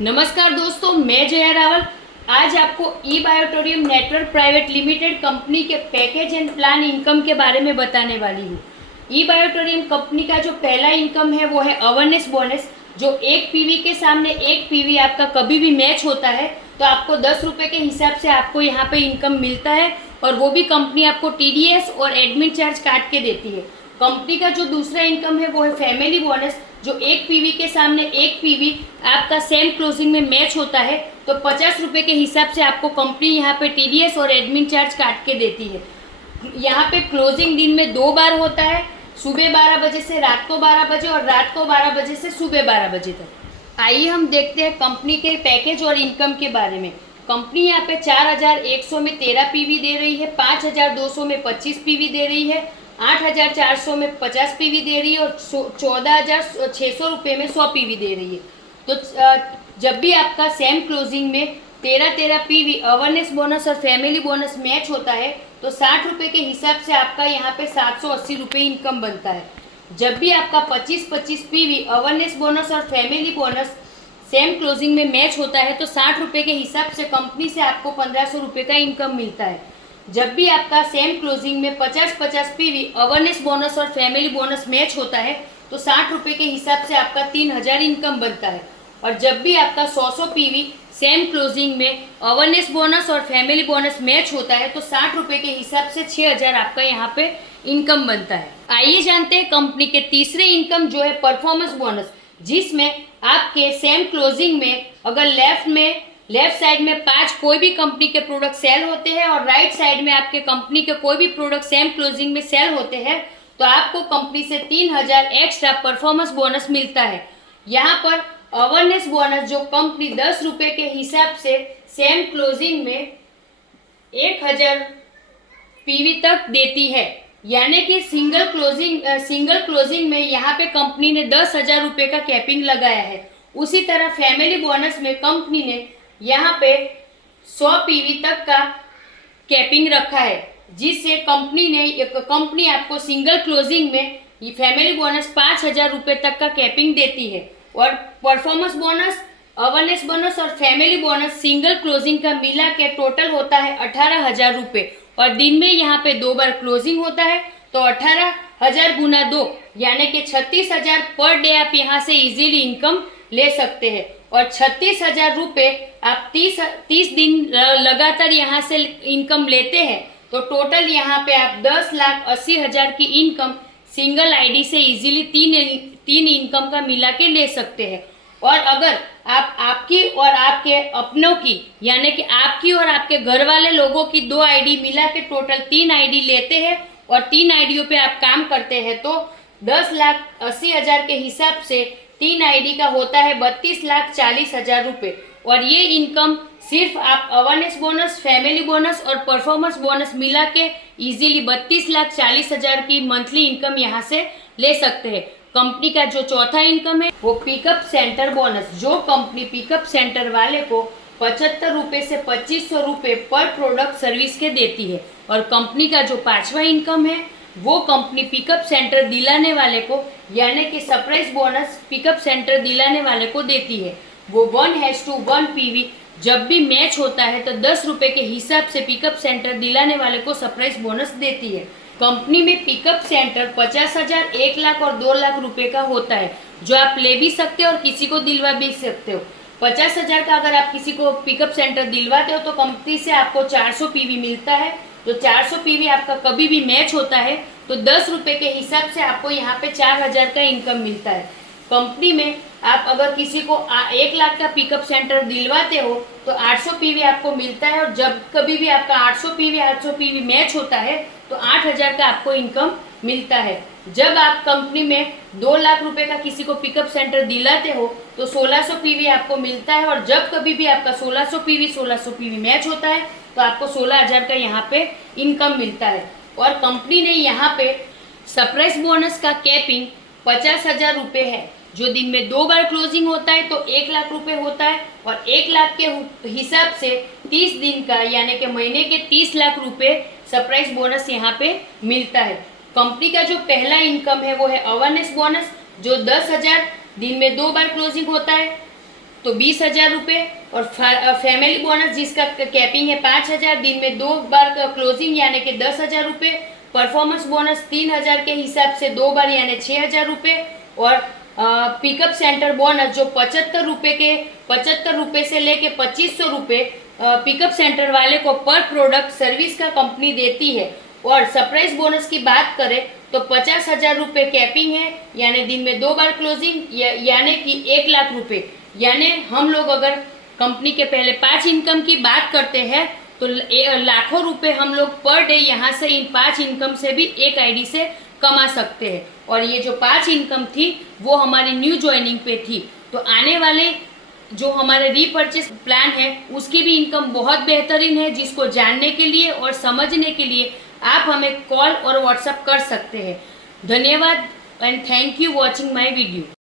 नमस्कार दोस्तों, मैं जया रावल आज आपको ई बायोटोरियम नेटवर्क प्राइवेट लिमिटेड कंपनी के पैकेज एंड प्लान इनकम के बारे में बताने वाली हूँ। ई बायोटोरियम कंपनी का जो पहला इनकम है वो है अवेयरनेस बोनस। जो एक पीवी के सामने एक पीवी आपका कभी भी मैच होता है तो आपको 10 रुपये के हिसाब से आपको यहाँ पे इनकम मिलता है, और वो भी कंपनी आपको टीडीएस और एडमिन चार्ज काट के देती है। कंपनी का जो दूसरा इनकम है वो है फैमिली बोनस। जो एक पीवी के सामने एक पीवी आपका सेम क्लोजिंग में मैच होता है तो 50 रुपये के हिसाब से आपको कंपनी यहाँ पे टीडीएस और एडमिन चार्ज काट के देती है। यहाँ पे क्लोजिंग दिन में 2 बार होता है, सुबह 12 बजे से रात को 12 बजे और रात को 12 बजे से सुबह 12 बजे तक। आइए हम देखते हैं कंपनी के पैकेज और इनकम के बारे में। कंपनी यहाँ पे 4100 में 13 पीवी दे रही है, 5200 में 25 पीवी दे रही है, 8400 में 50 पीवी दे रही है और 14600 रुपये में 100 पीवी दे रही है। तो जब भी आपका सेम क्लोजिंग में 13 पीवी अवेयरनेस बोनस और फैमिली बोनस मैच होता है तो 60 रुपये के हिसाब से आपका यहाँ पे 780 रुपये इनकम बनता है। जब भी आपका 25 पीवी अवेयरनेस बोनस और फैमिली बोनस सेम क्लोजिंग में मैच होता है तो 60 रुपये के हिसाब से कंपनी से आपको 1500 रुपये का इनकम मिलता है। जब भी आपका सेम क्लोजिंग में 50 पीवी अवेयरनेस बोनस और फैमिली बोनस मैच होता है तो 60 रुपये के हिसाब से आपका 3000 इनकम बनता है। और जब भी आपका 100 पीवी सेम क्लोजिंग में अवेयरनेस बोनस और फैमिली बोनस मैच होता है तो 60 रुपये के हिसाब से 6000 आपका यहाँ पे इनकम बनता है। आइए जानते हैं कंपनी के तीसरे इनकम जो है परफॉर्मेंस बोनस, जिसमें आपके सेम क्लोजिंग में अगर लेफ्ट साइड में 5 कोई भी कंपनी के प्रोडक्ट सेल होते हैं और राइट साइड में आपके कंपनी के कोई भी प्रोडक्ट सेम क्लोजिंग में सेल होते हैं तो आपको कंपनी से 3000 एक्स्ट्रा परफॉर्मेंस बोनस मिलता है। यहाँ पर अवेयरनेस बोनस जो कंपनी 10 रुपये के हिसाब से सेम क्लोजिंग में 1000 पीवी तक देती है, यानी कि सिंगल क्लोजिंग में यहाँ पे कंपनी ने 10,000 रुपये का कैपिंग लगाया है। उसी तरह फैमिली बोनस में कंपनी ने यहाँ पे 100 पीवी तक का कैपिंग रखा है, जिससे कंपनी आपको सिंगल क्लोजिंग में ये फैमिली बोनस 5000 रुपये तक का कैपिंग देती है। और परफॉर्मेंस बोनस, अवेयरनेस बोनस और फैमिली बोनस सिंगल क्लोजिंग का मिला के टोटल होता है 18,000 रुपये। और दिन में यहाँ पे 2 बार क्लोजिंग होता है तो 18,000 गुना 2 यानी कि 36,000 पर डे आप यहाँ से इजीली इनकम ले सकते हैं। और 36,000 रुपये आप 30 दिन लगातार यहाँ से इनकम लेते हैं तो टोटल यहाँ पे आप 10,80,000 की इनकम सिंगल आईडी से इजीली तीन इनकम का मिला के ले सकते हैं। और अगर आप आपकी और आपके अपनों की यानी कि आपकी और आपके घर वाले लोगों की 2 आईडी मिला के टोटल 3 आईडी लेते हैं और 3 आईडियों पे आप काम करते हैं तो 10,80,000 के हिसाब से 3 आईडी का होता है 32,40,000 रुपये। और ये इनकम सिर्फ आप अवेयरनेस बोनस, फैमिली बोनस और परफॉर्मेंस बोनस मिला के इजीली 32,40,000 की मंथली इनकम यहाँ से ले सकते हैं। कंपनी का जो चौथा इनकम है वो पिकअप सेंटर बोनस, जो कंपनी पिकअप सेंटर वाले को 75 रुपये से 2500 रुपये पर प्रोडक्ट सर्विस के देती है। और कंपनी का जो 5वां इनकम है वो कंपनी पिकअप सेंटर दिलाने वाले को यानी कि सरप्राइज बोनस पिकअप सेंटर दिलाने वाले को देती है। वो 1:1 पीवी जब भी मैच होता है तो 10 रुपये के हिसाब से पिकअप सेंटर दिलाने वाले को सरप्राइज बोनस देती है। कंपनी में पिकअप सेंटर 50,000, 1 लाख और 2 लाख रुपए का होता है, जो आप ले भी सकते हो और किसी को दिलवा भी सकते हो। 50,000 का अगर आप किसी को पिकअप सेंटर दिलवाते हो तो कंपनी से आपको 400 पीवी मिलता है। तो 400 पीवी आपका कभी भी मैच होता है तो 10 रुपये के हिसाब से आपको यहाँ पे 4000 का इनकम मिलता है। कंपनी में आप अगर किसी को 1 लाख का पिकअप सेंटर दिलवाते हो तो 800 पीवी आपको मिलता है। और जब कभी भी आपका 800 पीवी मैच होता है तो 8000 का आपको इनकम मिलता है। जब आप कंपनी में 2 लाख रुपए का किसी को पिकअप सेंटर दिलाते हो तो 1600 पीवी आपको मिलता है। और जब कभी भी आपका 1600 पीवी मैच होता है तो आपको 16,000 का यहाँ पे इनकम मिलता है। और कंपनी ने यहाँ पे सरप्राइज बोनस का कैपिंग 50,000 रुपये है, जो दिन में 2 बार क्लोजिंग होता है तो 1 लाख रुपए होता है। और 1 लाख के हिसाब से 30 दिन का यानी कि महीने के 30 लाख रुपए सरप्राइज बोनस यहाँ पे मिलता है। कंपनी का जो पहला इनकम है वो है अवेयरनेस बोनस, जो 10,000 दिन में 2 बार क्लोजिंग होता है तो 20,000 रुपये, और फैमिली बोनस जिसका कैपिंग है 5,000, दिन में 2 बार क्लोजिंग यानी कि 10,000 रुपये, परफॉर्मेंस बोनस 3,000 के हिसाब से 2 बार यानी 6,000 रुपये, और पिकअप सेंटर बोनस जो 75 रुपये से लेके 2,500 रुपये पिकअप सेंटर वाले को पर प्रोडक्ट सर्विस का कंपनी देती है। और सरप्राइज बोनस की बात करें तो 50,000 रुपये कैपिंग है, यानी दिन में 2 बार क्लोजिंग यानी कि 1 लाख रुपये। यानी हम लोग अगर कंपनी के पहले 5 इनकम की बात करते हैं तो लाखों रुपए हम लोग पर डे यहाँ से इन 5 इनकम से भी एक आईडी से कमा सकते हैं। और ये जो 5 इनकम थी वो हमारी न्यू ज्वाइनिंग पे थी, तो आने वाले जो हमारे रीपर्चेस प्लान है उसकी भी इनकम बहुत बेहतरीन है, जिसको जानने के लिए और समझने के लिए आप हमें कॉल और व्हाट्सएप कर सकते हैं। धन्यवाद and thank you watching my video.